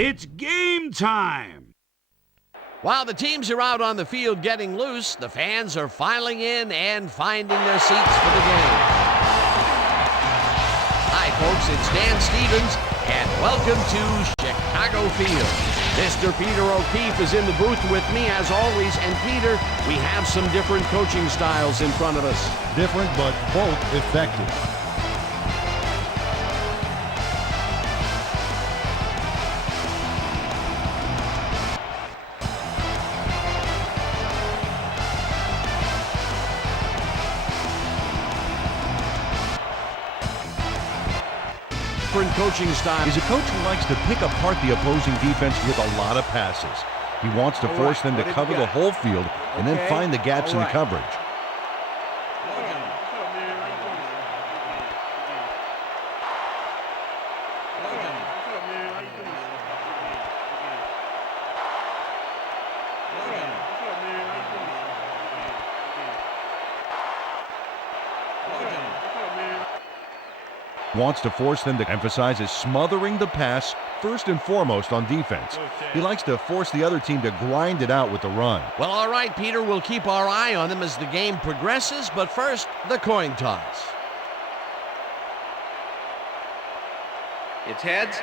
It's game time! While the teams are out on the field getting loose, the fans are filing in and finding their seats for the game. Hi, folks, it's Dan Stevens, and welcome to Chicago Field. Mr. Peter O'Keefe is in the booth with me, as always, and Peter, we have some different coaching styles in front of us. Different, but both effective. Different coaching style. He's a coach who likes to pick apart the opposing defense with a lot of passes. He wants to force them to cover the whole field and then find the gaps in the coverage. Wants to force them to emphasize is smothering the pass first and foremost on defense. He likes to force the other team to grind it out with the run. Well, all right, Peter, we'll keep our eye on them as the game progresses, but first, the coin toss. It's heads.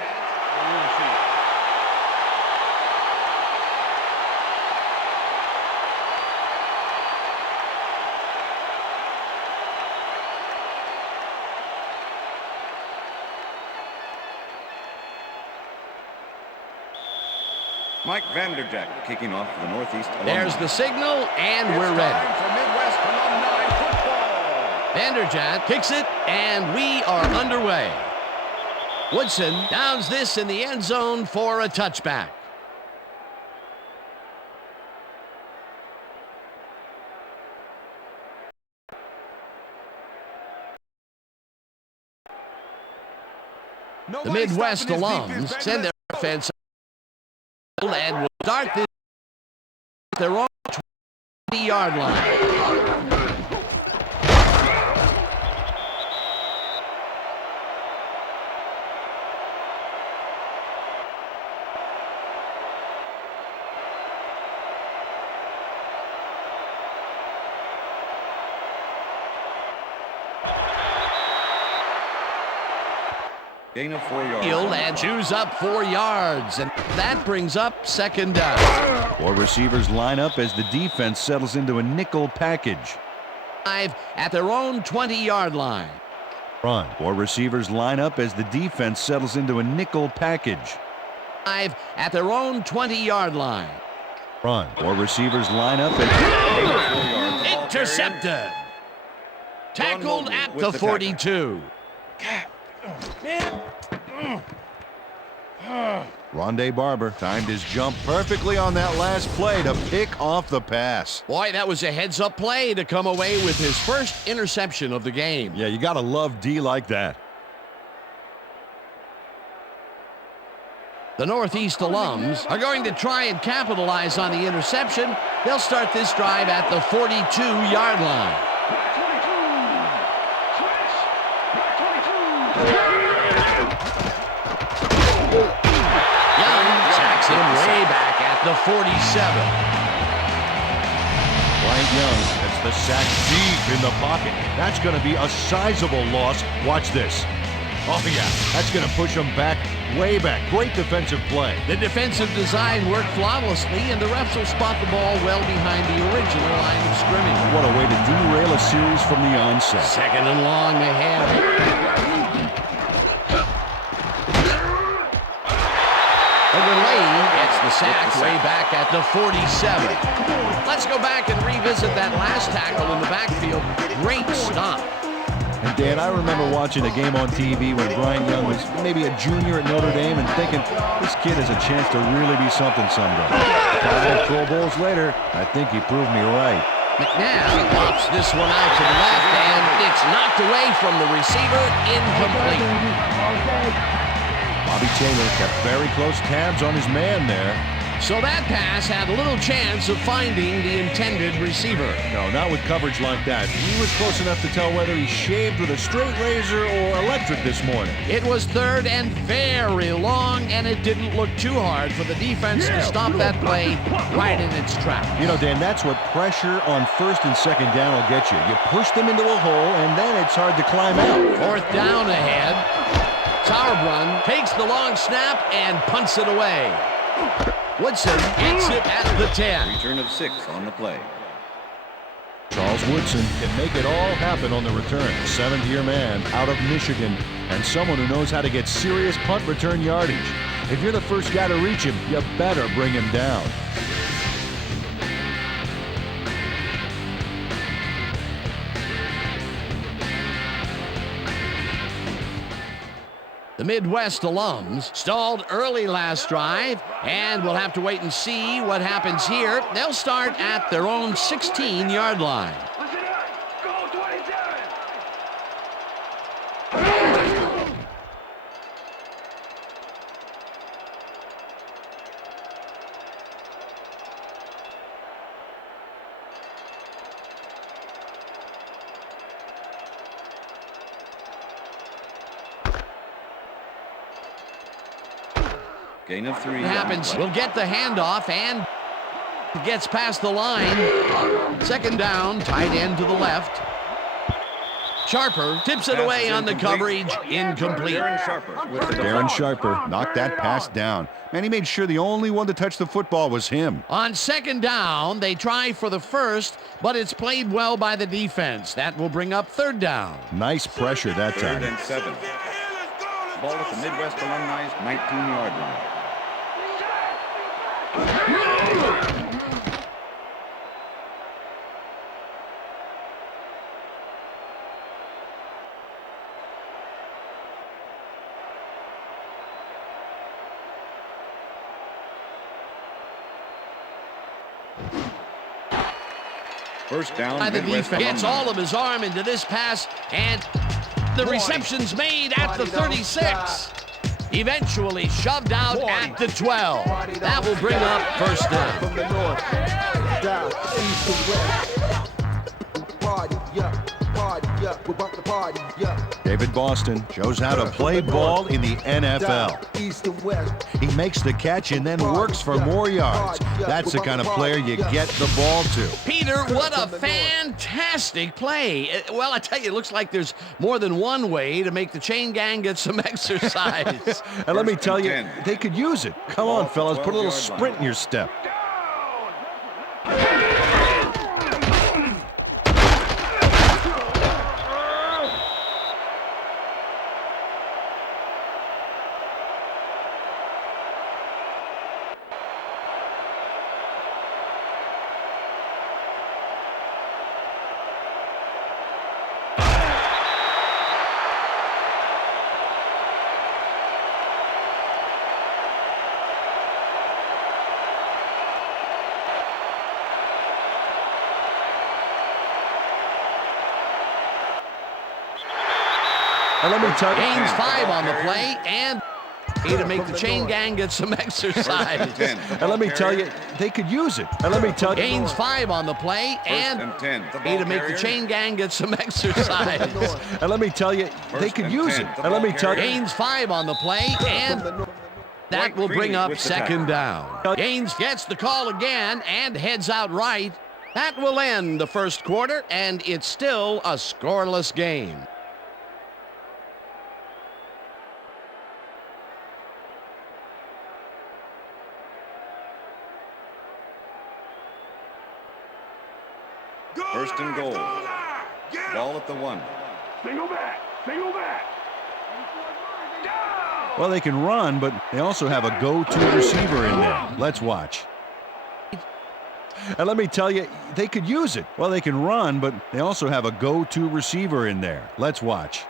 Mike Vanderjack kicking off for the Northeast Alumni. There's the signal, and we're ready. For Midwest Alumni football. Vanderjack kicks it, and we are underway. Woodson downs this in the end zone for a touchback. The Midwest alums send their offense and will start this at their own 20-yard line. Gain of 4 yards. Field and chews up 4 yards, and that brings up second down. Four receivers line up as the defense settles into a nickel package. 5 at their own 20-yard line. Run. Four receivers line up as the defense settles into a nickel package. 5 at their own 20-yard line. Run. Four receivers line up and Intercepted. Tackled at the 42. Rondé Barber timed his jump perfectly on that last play to pick off the pass. Boy, that was a heads-up play to come away with his first interception of the game. Yeah, you gotta love D like that. The Northeast alums are going to try and capitalize on the interception. They'll start this drive at the 42-yard line. Him way back at the 47. Bryant Young gets the sack deep in the pocket. That's going to be a sizable loss. Watch this. Oh, yeah, that's going to push him back, way back. Great defensive play. The defensive design worked flawlessly, and the refs will spot the ball well behind the original line of scrimmage. What a way to derail a series from the onset. Second and long ahead. Gets the sack way back at the 47. Let's go back and revisit that last tackle in the backfield. Great stop. And Dan, I remember watching a game on TV when Bryant Young was maybe a junior at Notre Dame and thinking, this kid has a chance to really be something someday. 5 Pro Bowls later, I think he proved me right. McNabb pops this one out to the left, and it's knocked away from the receiver, incomplete. Bobby Taylor kept very close tabs on his man there. So that pass had little chance of finding the intended receiver. No, not with coverage like that. He was close enough to tell whether he shaved with a straight razor or electric this morning. It was third and very long, and it didn't look too hard for the defense to stop that play right in its tracks. You know, Dan, that's what pressure on first and second down will get you. You push them into a hole, and then it's hard to climb out. Fourth down ahead. Sauerbrunn takes the long snap and punts it away. Woodson gets it at the 10. Return of 6 on the play. Charles Woodson can make it all happen on the return. Seventh-year man out of Michigan, and someone who knows how to get serious punt return yardage. If you're the first guy to reach him, you better bring him down. The Midwest alums stalled early last drive, and we'll have to wait and see what happens here. They'll start at their own 16-yard line. Listen up. Go 27. Gain of 3. What happens? We'll get the handoff, and gets past the line. Second down, tight end to the left. Sharper tips it away on the coverage. Incomplete. Darren Sharper with the Darren Sharper knocked that pass down, and he made sure the only one to touch the football was him. On second down, they try for the first, but it's played well by the defense. That will bring up third down. Nice pressure that 3rd time. and 7. Ball at the Midwest Alumni's 19-yard line. First down, By the Midwest defense gets Alumni. all of his arm into this pass, and the reception's made at the 36. Eventually shoved out at the 12. That will bring up first down. From the north, south, east, and west. Party, yeah, we bump the party, yeah. David Boston shows how to play ball in the NFL. East and west. He makes the catch and then works for more yards. That's the kind of player you get the ball to. Peter, what a fantastic play. Well, I tell you, it looks like there's more than one way to make the chain gang get some exercise. And let me tell you, 10. they could use it. Come on, fellas, put a little 12-yard sprint line. in your step. And let me tell you, Gains 5 on the play, and to make the chain gang get some exercise. 10. and let me tell you, they could use it. And let me tell you, Gains 5 on the play, and and 10. The ball to make the carrier. chain gang get some exercise. and let me tell you, they First could and use 10. it. The And let me ball tell you, carrier. Gains 5 on the play, and that will bring up with the second down. Gaines gets the call again and heads out right. That will end the first quarter, and it's still a scoreless game. First and goal. Ball at the 1. Single back. Single back. Down. well, they can run, but they also have a go-to receiver in there. Let's watch. And let me tell you, they could use it. Well, they can run, but they also have a go-to receiver in there. Let's watch.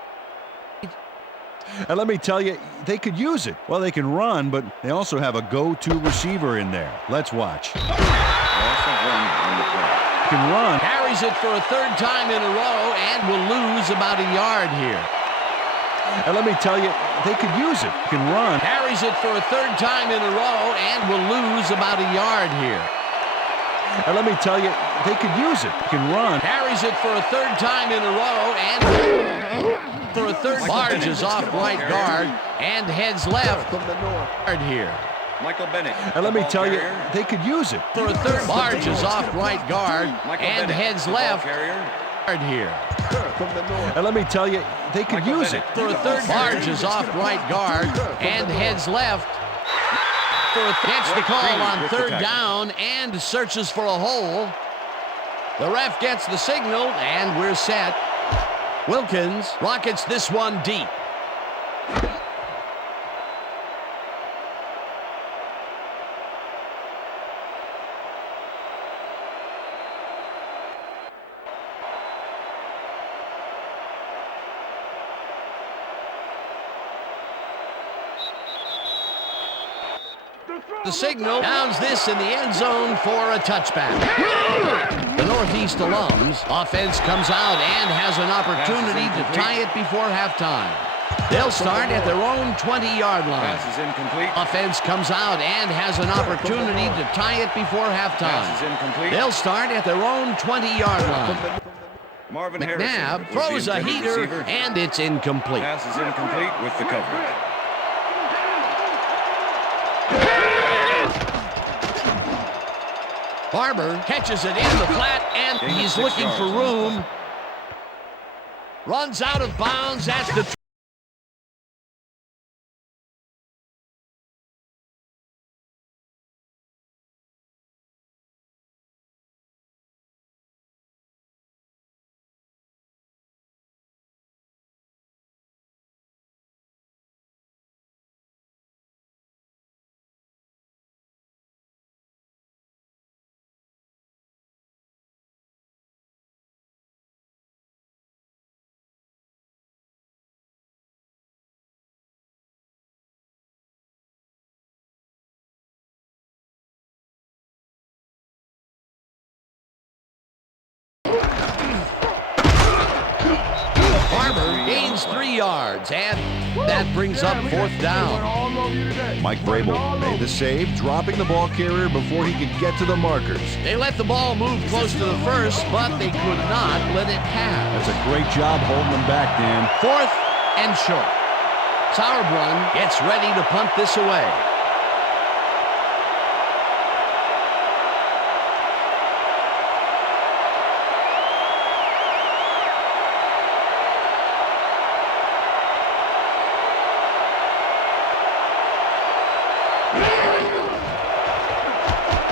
And let me tell you, they could use it. Well, they can run, but they also have a go-to receiver in there. Let's watch. Loss of 1 on the play. Can run. Carries it for a third time in a row and will lose about a yard here. And let me tell you, they could use it. Can run. Carries it for a third time in a row and will lose about a yard here. And let me tell you, they could use it. Can run. Carries it for a third time in a row and for a third. Barges off right guard and heads left From the north. guard here. Michael Bennett. And let me ball tell you, carrier. they could use it. For a third. Barges off right guard Michael and Bennett, heads the ball left carrier. guard here. From the north. And let me tell you, they could Michael use it. Bennett. For a third. Barges off right guard and heads left. Gets the call on third down and searches for a hole. The ref gets the signal and we're set. Wilkins rockets this one deep. The signal downs this in the end zone for a touchback. The Northeast Alums offense comes out and has an opportunity to tie it before halftime. They'll start at their own 20-yard line. Pass is incomplete. Offense comes out and has an opportunity to tie it before halftime. Pass is incomplete. They'll start at their own 20-yard line. Marvin McNabb Harrison throws was the a intended heater receiver. and it's incomplete. Pass is incomplete with the coverage. Barber catches it in the flat, and Gain of he's 6 looking for yards. room. Runs out of bounds at the Barber gains 3 yards, and that brings up fourth down. Mike Vrabel made the save, dropping the ball carrier before he could get to the markers. They let the ball move close to the first, but they could not let it pass. That's a great job holding them back, Dan. Fourth and short. Sauerbrunn gets ready to punt this away.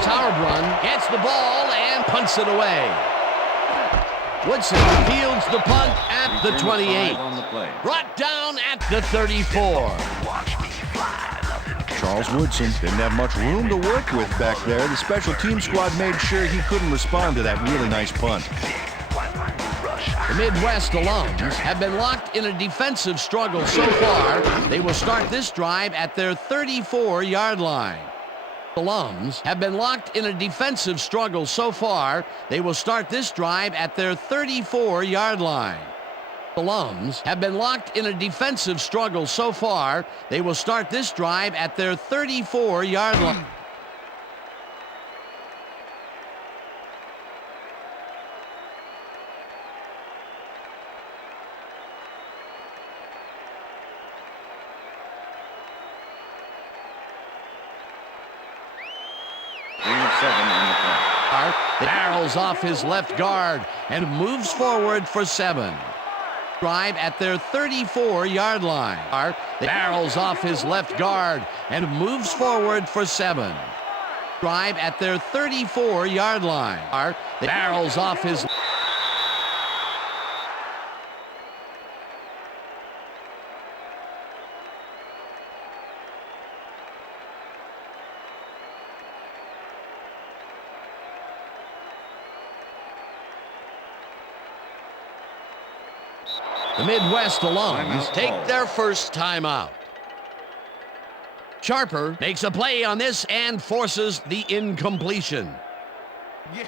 Sauerbrunn gets the ball and punts it away. Woodson fields the punt at the 28. On the play. Brought down at the 34. Charles Woodson didn't have much room to work with back there. The special team squad made sure he couldn't respond to that really nice punt. The Midwest Alums have been locked in a defensive struggle so far. They will start this drive at their 34-yard line. Alums have been locked in a defensive struggle so far. They will start this drive at their 34-yard line. Alums have been locked in a defensive struggle so far. They will start this drive at their 34-yard line. Gain of 7 on the play. Barrels off his left guard and moves forward for 7. Drive at their 34-yard line. Barrels off his left guard and moves forward for 7. Drive at their 34-yard line. Barrels off his. The Midwest Alums take their first timeout. Sharper makes a play on this and forces the incompletion. Yeah,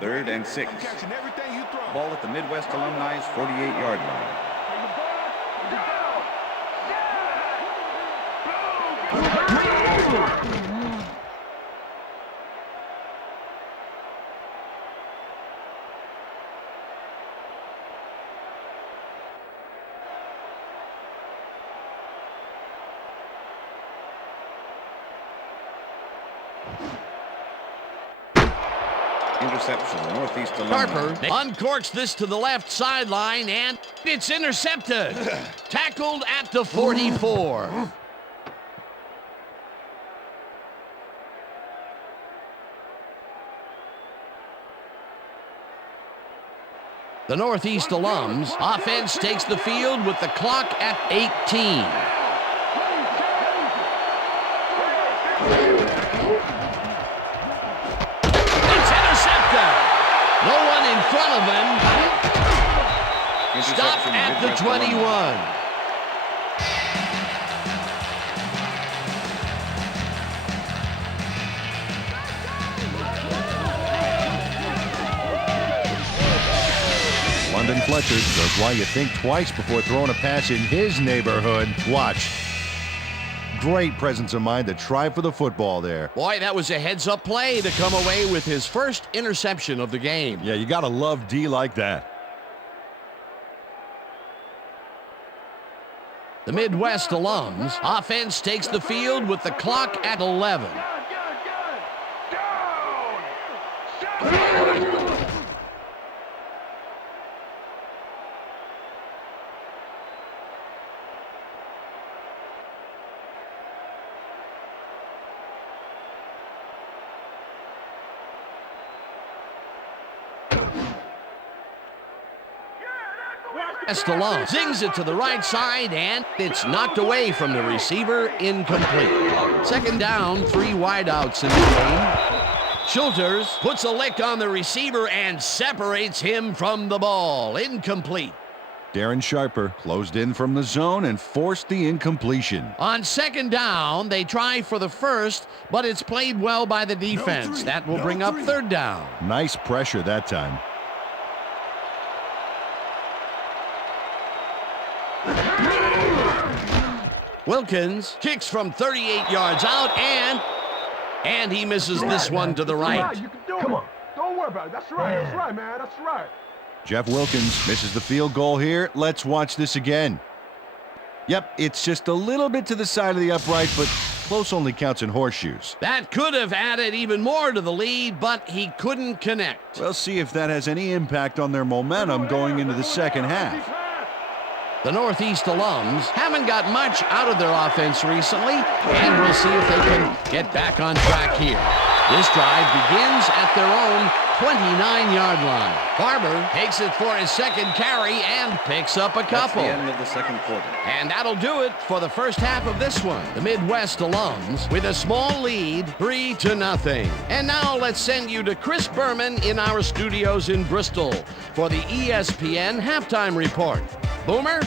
3rd and 6. catching everything you throw. Ball at the Midwest Alumni's 48-yard line. Interception, Northeast Alumni. Harper uncorks this to the left sideline, and it's intercepted. Tackled at the 44. The Northeast Alums offense takes the field with the clock at 18. It's intercepted. No one in front of him. Stop at the 21. London Fletcher does why you think twice before throwing a pass in his neighborhood. Watch. Great presence of mind to try for the football there. Boy, that was a heads-up play to come away with his first interception of the game. Yeah, you gotta love D like that. The Midwest Alums offense takes the field with the clock at 11. Alum zings it to the right side, and it's knocked away from the receiver, incomplete. Second down, 3 wideouts in the game. Schulters puts a lick on the receiver and separates him from the ball. Incomplete. Darren Sharper closed in from the zone and forced the incompletion. On second down, they try for the first, but it's played well by the defense. That will bring up third down. Nice pressure that time. Wilkins kicks from 38 yards out, and he misses this one to the right. You can do it. Come on. Don't worry about it. That's right. That's right, man. That's right. Jeff Wilkins misses the field goal here. Let's watch this again. Yep, it's just a little bit to the side of the upright, but close only counts in horseshoes. That could have added even more to the lead, but he couldn't connect. We'll see if that has any impact on their momentum going into the second half. The Northeast Alums haven't got much out of their offense recently, and we'll see if they can get back on track here. This drive begins at their own 29-yard line. Barber takes it for his second carry and picks up a couple. That's the end of the second quarter. And that'll do it for the first half of this one. The Midwest Alums with a small lead, 3-0. And now let's send you to Chris Berman in our studios in Bristol for the ESPN halftime report. Boomer?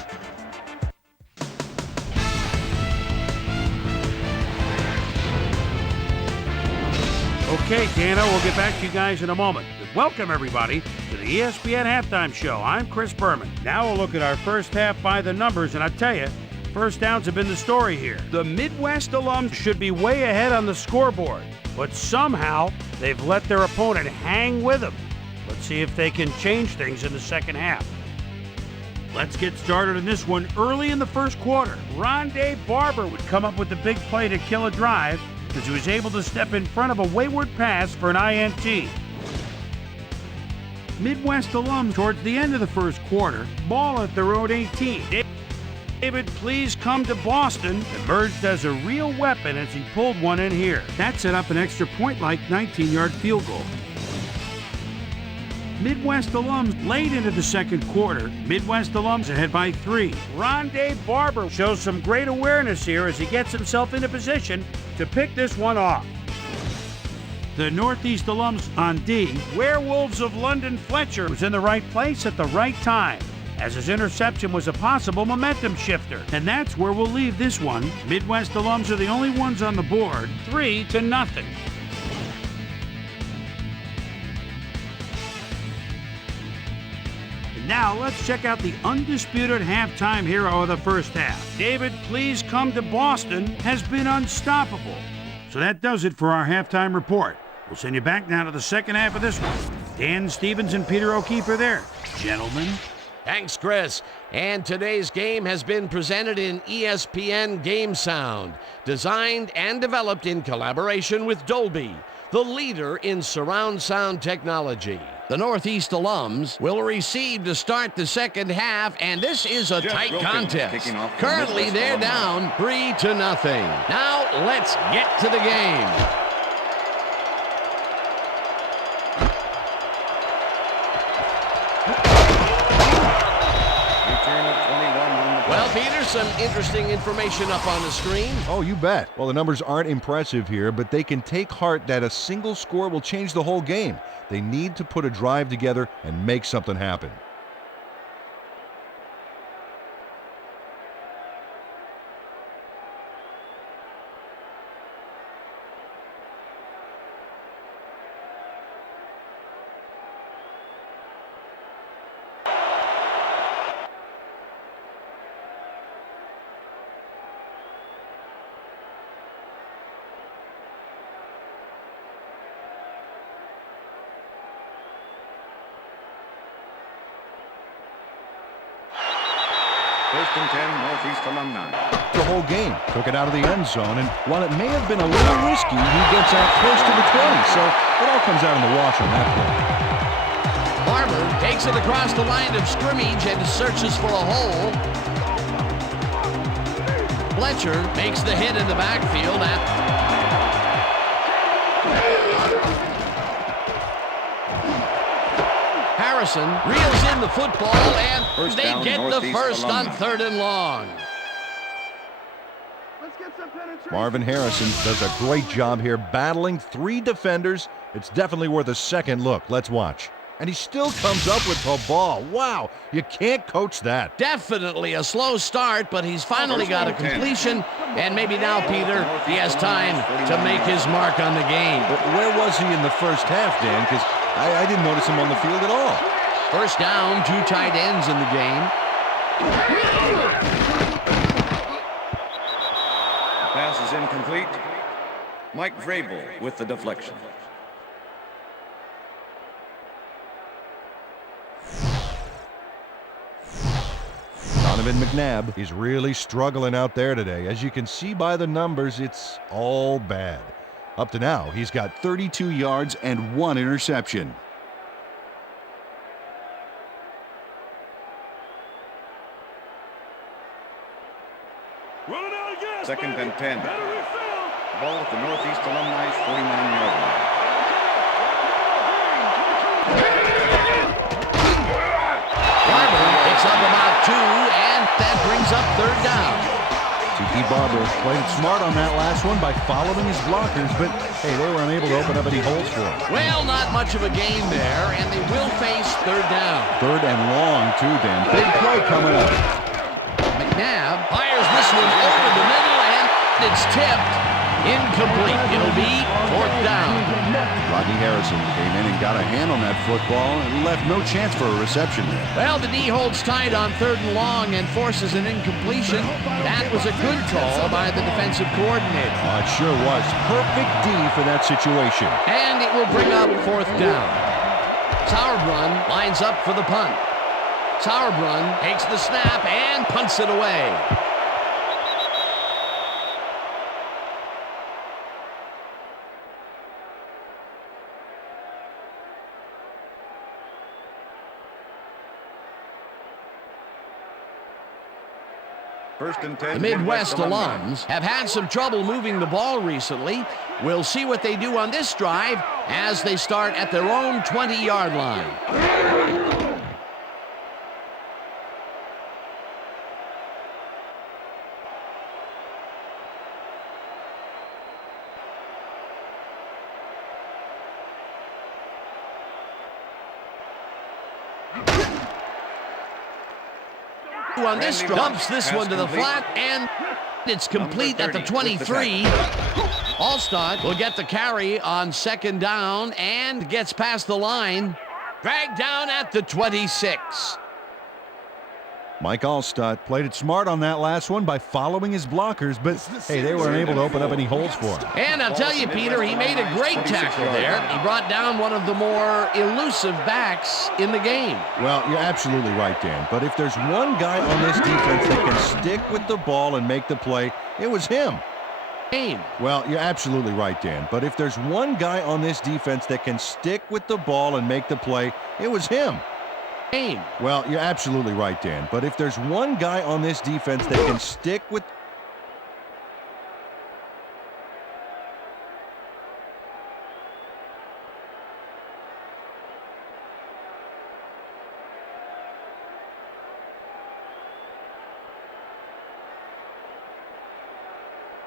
Okay, Dana, we'll get back to you guys in a moment. But welcome, everybody, to the ESPN Halftime Show. I'm Chris Berman. Now we'll look at our first half by the numbers, and I tell you, first downs have been the story here. The Midwest alums should be way ahead on the scoreboard, but somehow they've let their opponent hang with them. Let's see if they can change things in the second half. Let's get started in this one early in the first quarter. Rondé Barber would come up with the big play to kill a drive as he was able to step in front of a wayward pass for an INT. Midwest alums towards the end of the first quarter, ball at their own 18. David, please come to Boston, emerged as a real weapon as he pulled one in here. That set up an extra point-like 19-yard field goal. Midwest alums late into the second quarter. Midwest alums ahead by 3. Rondé Barber shows some great awareness here as he gets himself into position to pick this one off. The Northeast alums on D. Werewolves of London Fletcher was in the right place at the right time, as his interception was a possible momentum shifter. And that's where we'll leave this one. Midwest alums are the only ones on the board, 3-0. Now let's check out the undisputed halftime hero of the first half. David, please come to Boston has been unstoppable. So that does it for our halftime report. We'll send you back now to the second half of this one. Dan Stevens and Peter O'Keefe are there. Gentlemen, Thanks, Chris. And today's game has been presented in ESPN Game Sound, designed and developed in collaboration with Dolby, the leader in surround sound technology. The Northeast alums will receive to start the second half, and this is a tight contest. Currently, they're down 3-0. Now, let's get to the game. Well, Peter, some interesting information up on the screen. Oh, you bet. Well, the numbers aren't impressive here, but they can take heart that a single score will change the whole game. They need to put a drive together and make something happen. First and 10, Northeast Alumni. The whole game, took it out of the end zone, and while it may have been a little risky, he gets out close to the 20, so it all comes out in the wash on that play. Barber takes it across the line of scrimmage and searches for a hole. Fletcher makes the hit in the backfield. Harrison reels in the football, and they get the first on 3rd and long. Let's get some penetration. Marvin Harrison does a great job here battling 3 defenders. It's definitely worth a second look. Let's watch. And he still comes up with the ball. Wow, you can't coach that. Definitely a slow start, but he's finally got a completion, and maybe now, Peter, he has time to make his mark on the game. But where was he in the first half, Dan? Because I didn't notice him on the field at all. First down, 2 tight ends in the game. Pass is incomplete. Mike Vrabel with the deflection. Donovan McNabb, he's really struggling out there today. As you can see by the numbers, it's all bad. Up to now, he's got 32 yards and 1 interception. Second and 10. Ball at the Northeast Alumni's 49-yard line. Barber picks up about 2, and that brings up 3rd down. Tiki Barber played it smart on that last one by following his blockers, but hey, they were unable to open up any holes for him. Well, not much of a gain there, and they will face 3rd down. 3rd and long, too, Dan. Big play coming up. McNabb fires this one over the middle, and it's tipped. Incomplete. It'll be 4th down. Rodney Harrison came in and got a hand on that football and left no chance for a reception there. Well, the D holds tight on 3rd and long and forces an incompletion. That was a good call by the defensive coordinator. It sure was. Perfect D for that situation. And it will bring up 4th down. Sauerbrunn lines up for the punt. Sauerbrunn takes the snap and punts it away. First and 10. The Midwest alums have had some trouble moving the ball recently. We'll see what they do on this drive as they start at their own 20-yard line. On this dumps this one to the flat, and it's complete at the 23. Allstott will get the carry on 2nd down and gets past the line. Dragged down at the 26. Mike Allstott played it smart on that last one by following his blockers, but hey, they weren't able to open up any holes for him. And I'll tell you, Peter, he made a great tackle there. He brought down one of the more elusive backs in the game. Well, you're absolutely right, Dan, but if there's one guy on this defense that can stick with the ball and make the play, it was him. Well, you're absolutely right, Dan, but if there's one guy on this defense that can stick with the ball and make the play, it was him. Well, you're absolutely right, Dan, but if there's one guy on this defense that can stick with...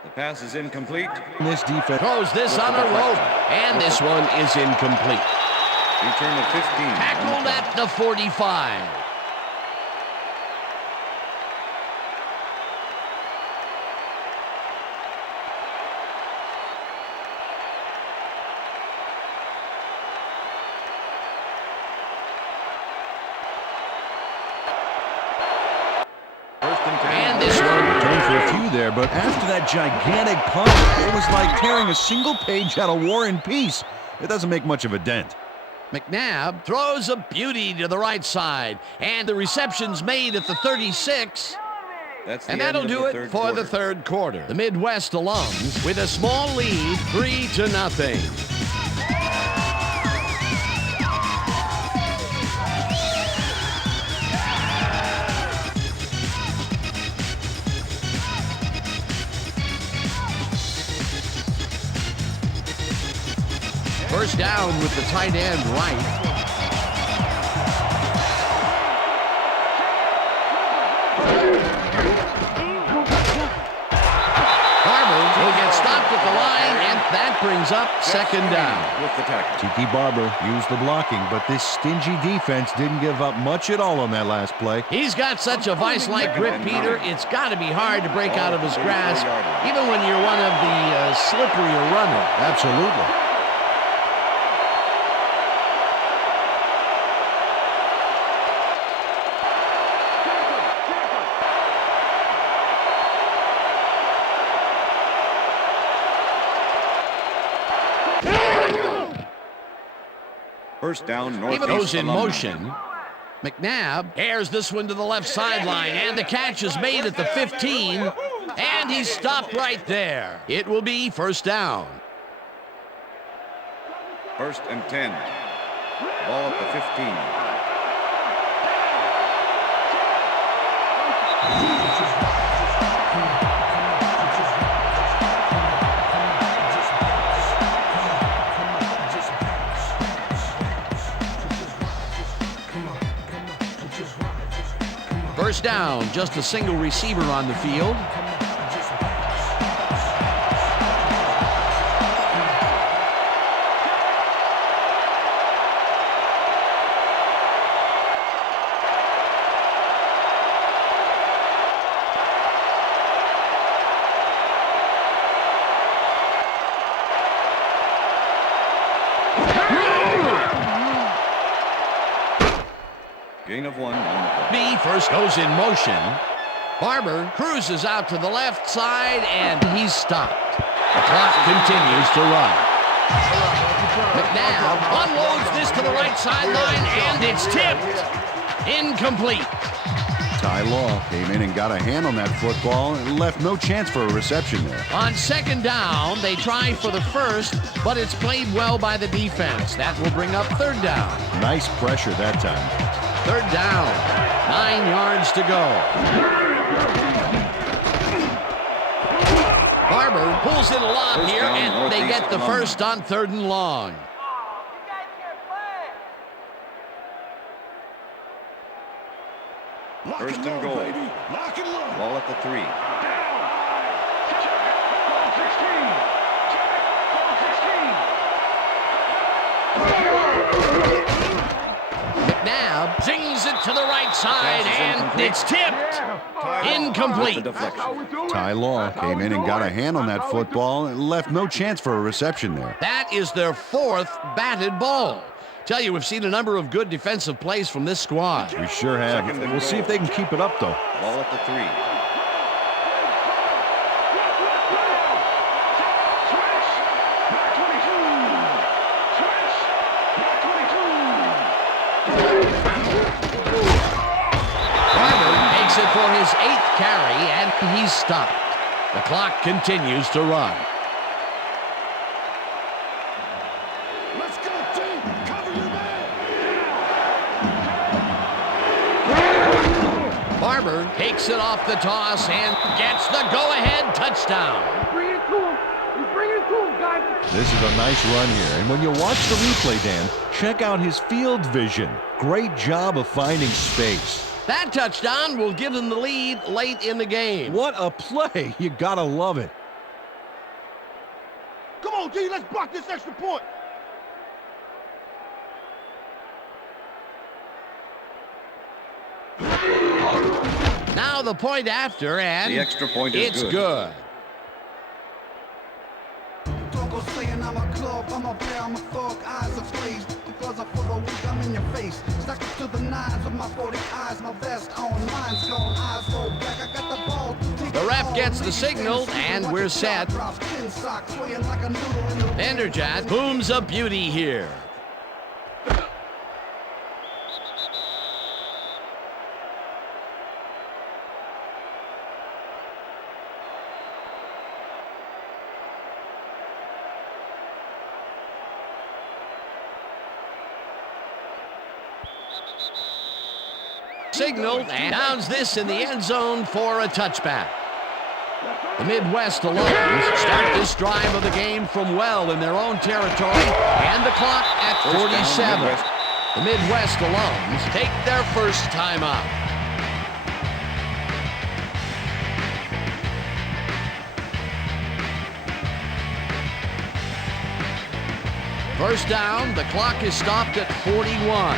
The pass is incomplete. This defense throws this on a rope, and this one is incomplete. Return of 15. Tackled at the 45. And this one returned for a few there, but after that gigantic punt, it was like tearing a single page out of War and Peace. It doesn't make much of a dent. McNabb throws a beauty to the right side, and the reception's made at the 36. And that'll do it for the third quarter. The Midwest alums with a small lead, 3-0. First down with the tight end right. Barber will get stopped at the line, and that brings up second down. With the tackle. Tiki Barber used the blocking, but this stingy defense didn't give up much at all on that last play. He's got such a vice-like grip, Peter. It's got to be hard to break out of his grasp, even when you're one of the slipperier runners. Absolutely. First down, Northeast. Even goes in Alumni. motion. McNabb airs this one to the left sideline, and the catch is made at the 15, and he's stopped right there. It will be first down. First and 10. Ball at the 15. First down, just a single receiver on the field. Gain of 1 on the play. B first goes in motion. Barber cruises out to the left side, and he's stopped. The clock continues to run. McNabb unloads this to the right sideline, and it's tipped. Incomplete. Ty Law came in and got a hand on that football and left no chance for a reception there. On second down, they try for the first, but it's played well by the defense. That will bring up third down. Nice pressure that time. Third down, 9 yards to go. Barber pulls in a lob First here, down, and they Northeast get the Alumni. first on 3rd and long. First and goal. Ball at the 3. McNabb zings it to the right side, and it's tipped. Incomplete. Ty Law came in and got a hand on that football and left no chance for a reception there. That is their 4th batted ball. Tell you, we've seen a number of good defensive plays from this squad. We sure have. We'll see if they can keep it up, though. Ball at the 3. Makes it for his 8th carry, and he's stopped. The clock continues to run. Let's go, team. Cover your man. Barber takes it off the toss and gets the go-ahead touchdown. Bring it to him. He's bringing it to him, guys. This is a nice run here. And when you watch the replay, Dan, check out his field vision. Great job of finding space. That touchdown will give them the lead late in the game. What a play. You gotta love it. Come on, D. Let's block this extra point. Now the point after, and The extra point is it's good. good. Don't go saying I'm a club, I'm a bear, I'm a thug, eyes are glazed. Because I'm full of weak, I'm in your face. Stuck to the nines with my 40 eyes, my vest on, mine's gone, eyes go black. I got the ball. The ref gets the signal, and we're set. Vanderjagt booms a beauty here. Signaled and downs this in the end zone for a touchback. The Midwest Alumni start this drive of the game from well in their own territory, and the clock at 47. The Midwest Alums take their first timeout. First down, the clock is stopped at 41.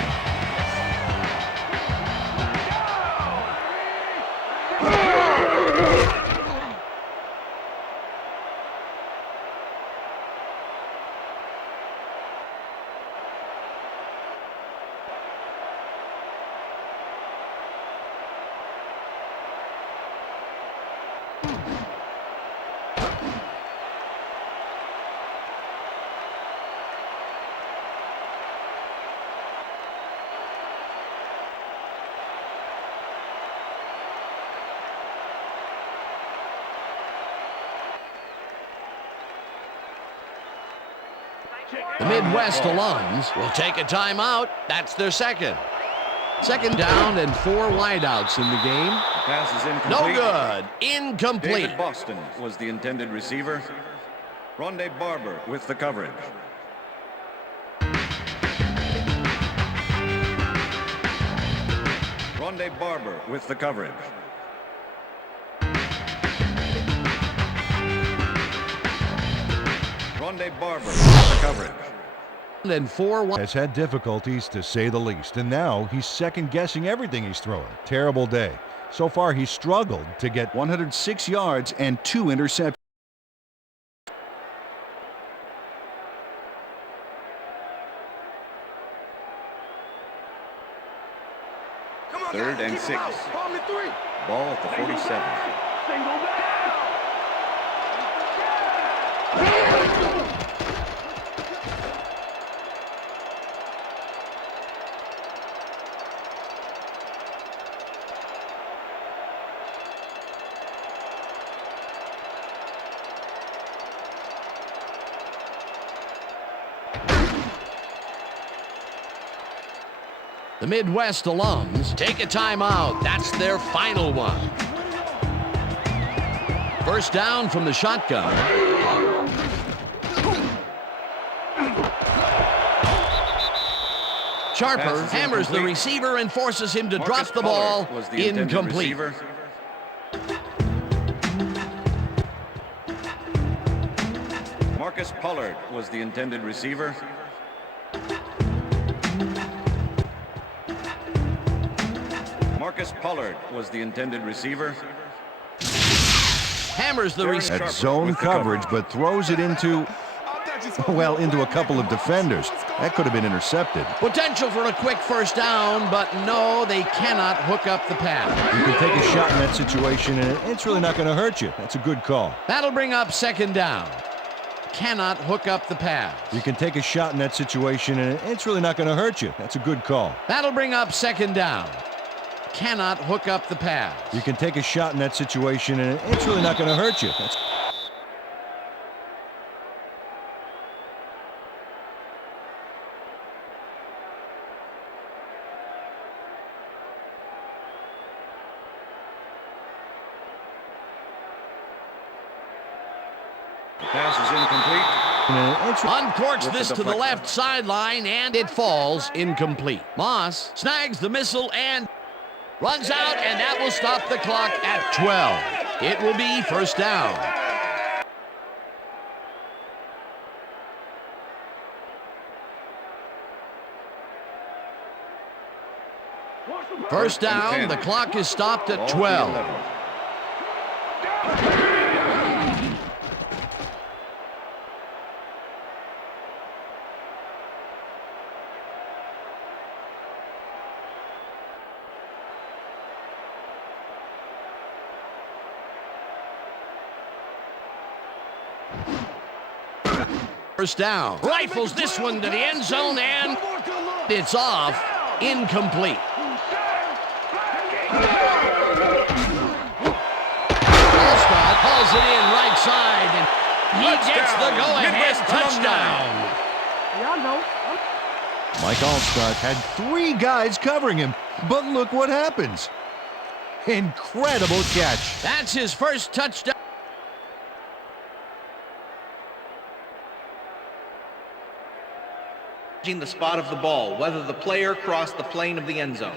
The Midwest Alums will take a timeout. That's their second. Second down and 4 wideouts in the game. Pass is incomplete. No good. Incomplete. David Boston was the intended receiver. Rondé Barber with the coverage. Rondé Barber with the coverage. Rondé Barber with the coverage. And 4 Has had difficulties, to say the least, and now he's second-guessing everything he's throwing. Terrible day. So far, he's struggled to get 106 yards and 2 interceptions. Third and 6. Ball at the 47. The Midwest Alums take a timeout. That's their final one. First down from the shotgun. Sharper hammers the receiver and forces him to drop the ball. Incomplete. Marcus Pollard was the intended receiver. Marcus Pollard was the intended receiver. Hammers the receiver. At zone coverage, but throws it into well, into a couple of defenders. That could have been intercepted. Potential for a quick first down, but no, they cannot hook up the pass. You can take a shot in that situation, and it's really not going to hurt you. That's a good call. That'll bring up second down. Cannot hook up the pass. You can take a shot in that situation, and it's really not going to hurt you. That's a good call. That'll bring up second down. Cannot hook up the pass. You can take a shot in that situation, and it's really not going to hurt you. Pass is incomplete. Uncorks this to the left sideline, and it falls incomplete. Moss snags the missile and runs out, and that will stop the clock at 12. It will be first down. First down, the clock is stopped at 12. First down. Rifles this one to the end zone, and it's off. Incomplete. Allstott hauls it in right side, and he gets the go-ahead touchdown. Mike Allstott had 3 guys covering him, but look what happens. Incredible catch. That's his first touchdown. The spot of the ball, whether the player crossed the plane of the end zone.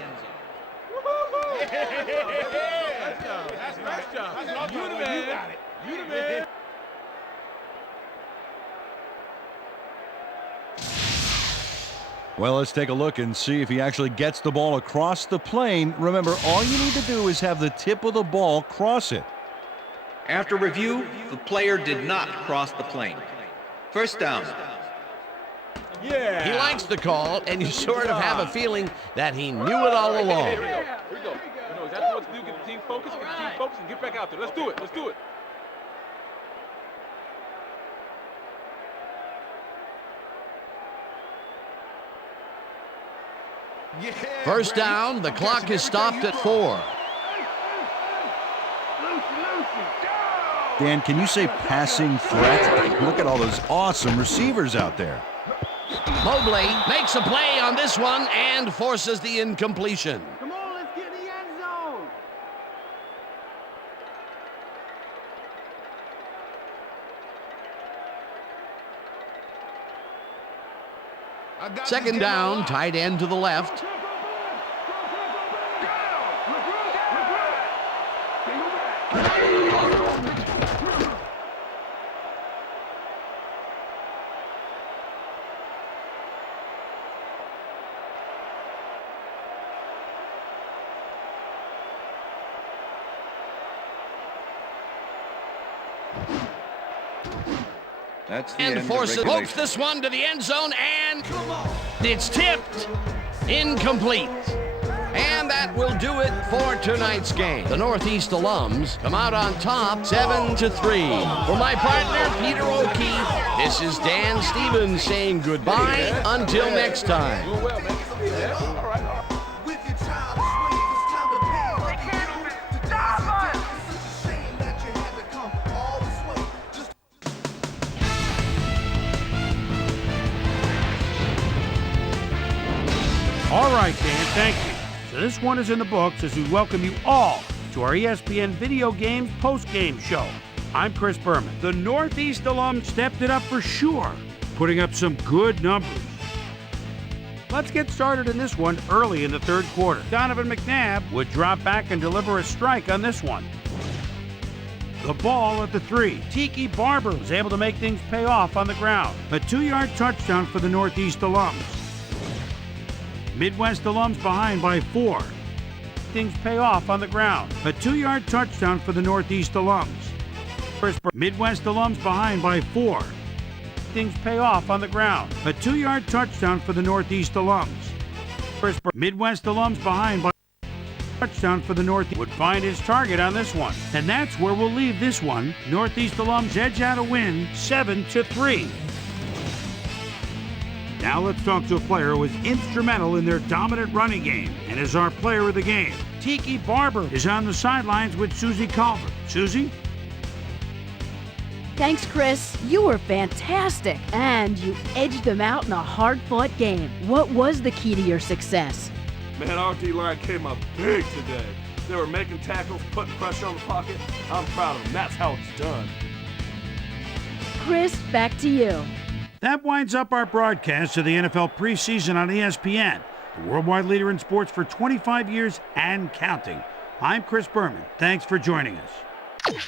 Well, let's take a look and see if he actually gets the ball across the plane. Remember, all you need to do is have the tip of the ball cross it. After review, the player did not cross the plane. First down. He likes the call, and you sort of have a feeling that he knew it all along. Here we go. You know exactly what to do. Get the team focused, and get back out there. Let's do it. First down, the clock is stopped at 4. Dan, can you say passing threat? Look at all those awesome receivers out there. Mobley makes a play on this one and forces the incompletion. Come on, let's get in the end zone. Second down, tight end to the left. That's the And end forces of pokes regulation. this one to the end zone, and it's tipped. Incomplete. And that will do it for tonight's game. The Northeast alums come out on top 7-3. For my partner, Peter O'Keefe, this is Dan Stevens saying goodbye until next time. Doing well, man. All right. With your childish ways, it's time to pay. It's such a shame that you had to come all this way. Just All right, Dan, thank you. So this one is in the books as we welcome you all to our ESPN Video Games post-game show. I'm Chris Berman. The Northeast alum stepped it up for sure, putting up some good numbers. Let's get started in this one early in the third quarter. Donovan McNabb would drop back and deliver a strike on this one. The ball at the 3. Tiki Barber was able to make things pay off on the ground. A 2-yard touchdown for the Northeast alums. Midwest alums behind by 4. Things pay off on the ground. A 2-yard touchdown for the Northeast alums. Midwest alums behind by 4. things pay off on the ground. A 2-yard touchdown for the Northeast alums. First Midwest alums behind by touchdown for the Northeast would find his target on this one. And that's where we'll leave this one. Northeast alums edge out a win 7-3. Now let's talk to a player who was instrumental in their dominant running game and is our player of the game. Tiki Barber is on the sidelines with Susie Culver. Susie? Thanks, Chris. You were fantastic, and you edged them out in a hard-fought game. What was the key to your success? Man, our D-line came up big today. They were making tackles, putting pressure on the pocket. I'm proud of them. That's how it's done. Chris, back to you. That winds up our broadcast of the NFL preseason on ESPN, the worldwide leader in sports for 25 years and counting. I'm Chris Berman. Thanks for joining us.